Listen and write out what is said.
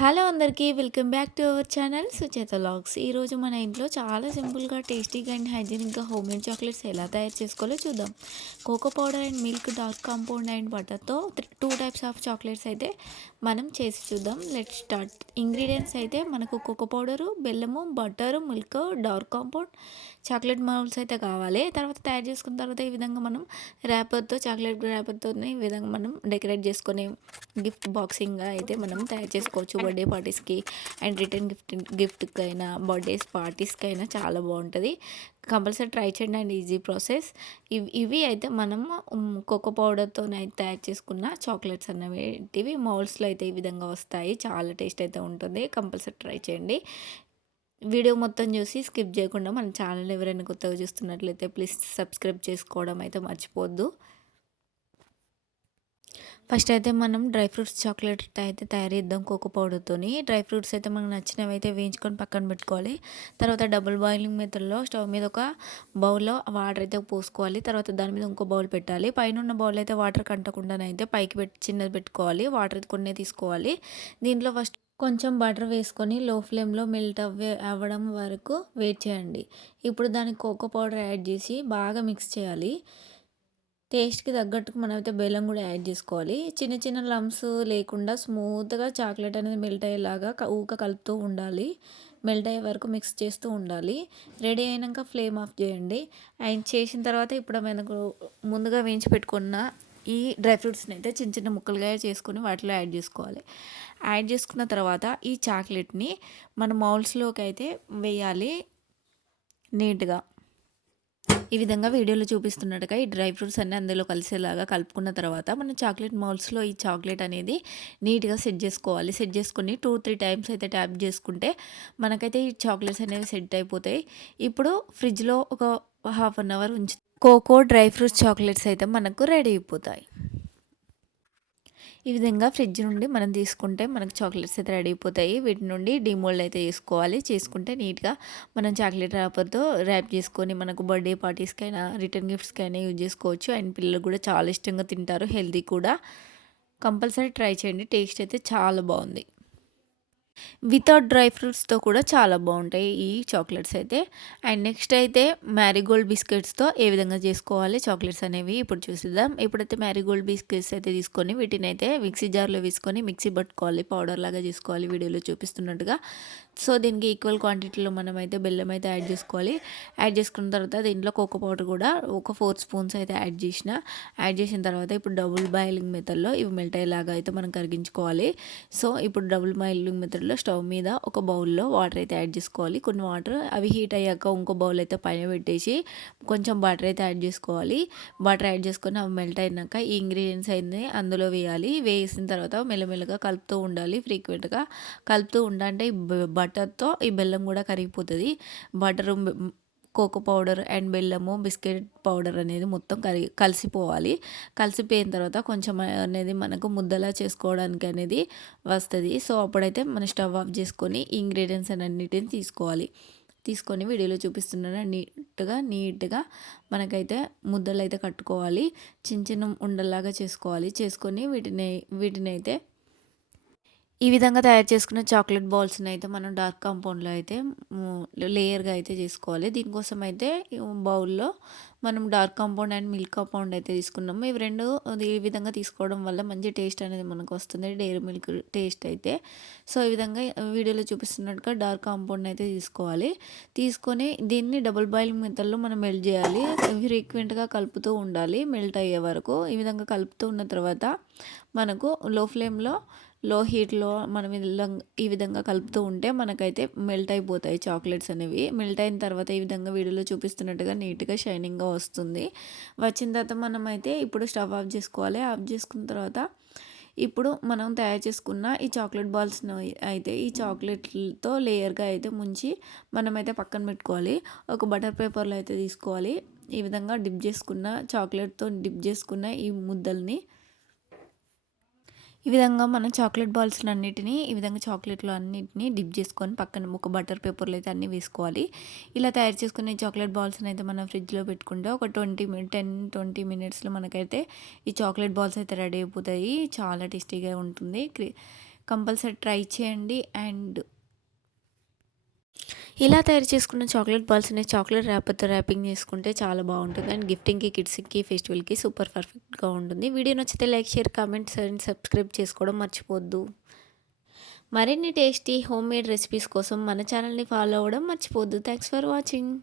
Hello అందరికీ welcome back to our channel Sucheta logs. ఈరోజు మన ఇంట్లో చాలా సింపుల్గా టేస్టీగా అండ్ హైజీనిక్గా హోమ్ మేడ్ చాక్లెట్స్ ఎలా తయారు చేసుకోవాలో చూద్దాం. Cocoa powder and milk, dark compound and బటర్తో టూ టైప్స్ ఆఫ్ చాక్లెట్స్ అయితే మనం చేసి చూద్దాం. Let start. ఇంగ్రీడియంట్స్ అయితే మనకు కోకో పౌడరు, బెల్లము, butter, milk, dark compound, chocolate moulds అయితే కావాలి. తర్వాత తయారు చేసుకున్న తర్వాత ఈ విధంగా మనం ర్యాపర్తో, చాక్లెట్ ర్యాపర్తో ఈ విధంగా మనం డెకరేట్ చేసుకొని గిఫ్ట్ బాక్సింగ్గా అయితే మనం తయారు చేసుకోవచ్చు. బర్త్డే పార్టీస్కి అండ్ రిటర్న్ గిఫ్ట్కి అయినా, బర్త్డేస్ పార్టీస్కి అయినా చాలా బాగుంటుంది. కంపల్సరీ ట్రై చేయండి అండ్ ఈజీ ప్రాసెస్. ఇవి అయితే మనం కోకో పౌడర్తో అయితే తయారు చేసుకున్న చాక్లెట్స్ అనేవి మౌల్డ్స్లో అయితే ఈ విధంగా వస్తాయి. చాలా టేస్ట్ అయితే ఉంటుంది. కంపల్సరీ ట్రై చేయండి. వీడియో మొత్తం చూసి స్కిప్ చేయకుండా మన ఛానల్ ఎవరైనా కొత్తగా చూస్తున్నట్లయితే ప్లీజ్ సబ్స్క్రైబ్ చేసుకోవడం అయితే మర్చిపోవద్దు. ఫస్ట్ అయితే మనం డ్రై ఫ్రూట్స్ చాక్లెట్ అయితే తయారు చేద్దాం కోకో పౌడర్తోని. డ్రై ఫ్రూట్స్ అయితే మనకు నచ్చినవి అయితే వేయించుకొని పక్కన పెట్టుకోవాలి. తర్వాత డబుల్ బాయిలింగ్ మెథడ్లో స్టవ్ మీద ఒక బౌల్లో వాటర్ అయితే పోసుకోవాలి. తర్వాత దాని మీద ఇంకో బౌల్ పెట్టాలి. పైన ఉన్న బౌల్ అయితే వాటర్ కంటకుండానైతే పైకి చిన్నది పెట్టుకోవాలి. వాటర్ కొన్ని తీసుకోవాలి. దీంట్లో ఫస్ట్ కొంచెం బటర్ వేసుకొని లో ఫ్లేమ్లో మెల్ట్ అవ్వడం వరకు వెయిట్ చేయండి. ఇప్పుడు దానికి కోకో పౌడర్ యాడ్ చేసి బాగా మిక్స్ చేయాలి. టేస్ట్కి తగ్గట్టుకు మనమైతే బెల్లం కూడా యాడ్ చేసుకోవాలి. చిన్న చిన్న లమ్స్ లేకుండా స్మూత్గా చాక్లెట్ అనేది మెల్ట్ అయ్యేలాగా కలుపుతూ ఉండాలి. మెల్ట్ అయ్యే వరకు మిక్స్ చేస్తూ ఉండాలి. రెడీ అయినాక ఫ్లేమ్ ఆఫ్ చేయండి. అండ్ చేసిన తర్వాత ఇప్పుడు మనకు ముందుగా వేయించి పెట్టుకున్న ఈ డ్రై ఫ్రూట్స్ని అయితే చిన్న చిన్న ముక్కలుగా చేసుకొని వాటిలో యాడ్ చేసుకోవాలి. యాడ్ చేసుకున్న తర్వాత ఈ చాక్లెట్ని మన మౌల్స్లోకి అయితే వేయాలి నీట్గా. ఈ విధంగా వీడియోలో చూపిస్తున్నట్టుగా ఈ డ్రై ఫ్రూట్స్ అన్నీ అందులో కలిసేలాగా కలుపుకున్న తర్వాత మనం చాక్లెట్ మౌల్స్లో ఈ చాక్లెట్ అనేది నీట్గా సెట్ చేసుకోవాలి. సెట్ చేసుకుని 2-3 టైమ్స్ అయితే ట్యాప్ చేసుకుంటే మనకైతే ఈ చాక్లెట్స్ అనేవి సెట్ అయిపోతాయి. ఇప్పుడు ఫ్రిడ్జ్లో ఒక half an hour cocoa dry fruits chocolates అయితే మనకు రెడీ అయిపోతాయి. ఈ విధంగా ఫ్రిడ్జ్ నుండి మనం తీసుకుంటే మనకు చాక్లెట్స్ అయితే రెడీ అయిపోతాయి. వీటి నుండి డీమోల్డ్ అయితే చేసుకుంటే నీట్గా మనం చాక్లెట్ ర్యాపర్తో ర్యాప్ చేసుకొని మనకు బర్త్డే పార్టీస్కైనా, రిటర్న్ గిఫ్ట్స్కైనా యూజ్ చేసుకోవచ్చు. అండ్ పిల్లలు కూడా చాలా ఇష్టంగా తింటారు. హెల్తీ కూడా. కంపల్సరీ ట్రై చేయండి. టేస్ట్ అయితే చాలా బాగుంది. వితౌట్ డ్రై ఫ్రూట్స్తో కూడా చాలా బాగుంటాయి ఈ చాక్లెట్స్ అయితే. అండ్ నెక్స్ట్ అయితే మ్యారీగోల్డ్ బిస్కెట్స్తో ఏ విధంగా చేసుకోవాలి చాక్లెట్స్ అనేవి ఇప్పుడు చూసిద్దాం. ఇప్పుడైతే మ్యారీగోల్డ్ బిస్కెట్స్ అయితే తీసుకొని వీటిని అయితే మిక్సీ జార్లో వేసుకొని మిక్సీ పట్టుకోవాలి. పౌడర్ లాగా చేసుకోవాలి వీడియోలో చూపిస్తున్నట్టుగా. సో దీనికి ఈక్వల్ క్వాంటిటీలో మనం అయితే బెల్లం అయితే యాడ్ చేసుకోవాలి. యాడ్ చేసుకున్న తర్వాత దీంట్లో కోకో పౌడర్ కూడా ఒక 4 స్పూన్స్ అయితే యాడ్ చేసిన తర్వాత ఇప్పుడు డబుల్ బాయిలింగ్ మెథడ్లో ఇవి మెల్ట్ అయ్యేలాగా అయితే మనం కరిగించుకోవాలి. సో ఇప్పుడు డబుల్ బాయిలింగ్ మెథడ్లో స్టవ్ మీద ఒక బౌల్లో వాటర్ అయితే యాడ్ చేసుకోవాలి. కొన్ని వాటర్ అవి హీట్ అయ్యాక ఇంకో బౌల్ అయితే పైన పెట్టేసి కొంచెం బటర్ అయితే యాడ్ చేసుకోవాలి. బటర్ యాడ్ చేసుకొని అవి మెల్ట్ అయినాక ఈ ఇంగ్రీడియంట్స్ అయితే అందులో వేయాలి. వేసిన తర్వాత మెల్లమెల్లగా కలుపుతూ ఉండాలి. ఫ్రీక్వెంట్గా కలుపుతూ ఉండాలంటే ఈ బటర్తో ఈ బెల్లం కూడా కరిగిపోతుంది. బటరు, కోకో పౌడర్ అండ్ బెల్లము, బిస్కెట్ పౌడర్ అనేది మొత్తం కలిసిపోవాలి. కలిసిపోయిన తర్వాత కొంచెం అనేది మనకు ముద్దలా చేసుకోవడానికి అనేది వస్తుంది. సో అప్పుడైతే మనం స్టవ్ ఆఫ్ చేసుకొని ఈ ఇంగ్రీడియంట్స్ అన్నిటిని తీసుకొని వీడియోలో చూపిస్తున్న నీట్గా మనకైతే ముద్దలు అయితే కట్టుకోవాలి. చిన్న చిన్న ఉండల్లాగా చేసుకొని వీటిని అయితే ఈ విధంగా తయారు చేసుకున్న చాక్లెట్ బాల్స్ని అయితే మనం డార్క్ కాంపౌండ్లో అయితే లేయర్గా అయితే చేసుకోవాలి. దీనికోసం అయితే బౌల్లో మనం dark compound and milk compound అయితే తీసుకున్నాము. ఇవి రెండు ఈ విధంగా తీసుకోవడం వల్ల మంచి టేస్ట్ అనేది మనకు వస్తుంది. డైరీ మిల్క్ టేస్ట్ అయితే. సో ఈ విధంగా వీడియోలో చూపిస్తున్నట్టుగా డార్క్ కాంపౌండ్ అయితే తీసుకొని దీన్ని డబుల్ బాయిలింగ్ మెథడ్లో మనం మెల్ట్ చేయాలి. ఫ్రీక్వెంట్గా కలుపుతూ ఉండాలి మెల్ట్ అయ్యే వరకు. ఈ విధంగా కలుపుతూ ఉన్న తర్వాత మనకు లో హీట్లో మనం ఈ విధంగా కలుపుతూ ఉంటే మనకైతే మెల్ట్ అయిపోతాయి చాక్లెట్స్ అనేవి. మెల్ట్ అయిన తర్వాత ఈ విధంగా వీడియోలో చూపిస్తున్నట్టుగా నీట్గా షైనింగ్గా వస్తుంది. వచ్చిన తర్వాత మనమైతే ఇప్పుడు స్టవ్ ఆఫ్ చేసుకోవాలి. ఆఫ్ చేసుకున్న తర్వాత ఇప్పుడు మనం తయారు చేసుకున్న ఈ చాక్లెట్ బాల్స్ను అయితే ఈ చాక్లెట్లతో లేయర్గా అయితే ముంచి మనమైతే పక్కన పెట్టుకోవాలి. ఒక బటర్ పేపర్లో అయితే తీసుకోవాలి. ఈ విధంగా చాక్లెట్తో డిప్ చేసుకున్న ఈ ముద్దల్ని ఈ విధంగా మనం చాక్లెట్ బాల్స్ని అన్నిటినీ ఈ విధంగా చాక్లెట్లు అన్నిటినీ డిప్ చేసుకొని పక్కన ఒక బటర్ పేపర్లో అయితే అన్నీ వేసుకోవాలి. ఇలా తయారు చేసుకునే చాక్లెట్ బాల్స్ని అయితే మనం ఫ్రిడ్జ్లో పెట్టుకుంటే ఒక 10-20 మినిట్స్లో మనకైతే ఈ చాక్లెట్ బాల్స్ అయితే రెడీ అయిపోతాయి. చాలా టేస్టీగా ఉంటుంది. కంపల్సరీ ట్రై చేయండి. అండ్ ఇలా తయారు చేసుకున్న చాక్లెట్ బాల్స్‌ని చాక్లెట్ ర్యాపర్‌తో ర్యాపింగ్ చేసుకుంటే చాలా బావుంటుంది. అండ్ గిఫ్టింగ్‌కి, కిడ్స్‌కి, ఫెస్టివల్‌కి సూపర్ పర్ఫెక్ట్‌గా ఉంటుంది. వీడియో నచ్చితే like, share, comments and subscribe చేసుకోవడం మర్చిపోవద్దు. మరిన్ని టేస్టీ హోమ్‌మేడ్ రెసిపీస్ కోసం మన ఛానల్‌ని ఫాలో అవ్వడం మర్చిపోవద్దు. Thanks for watching.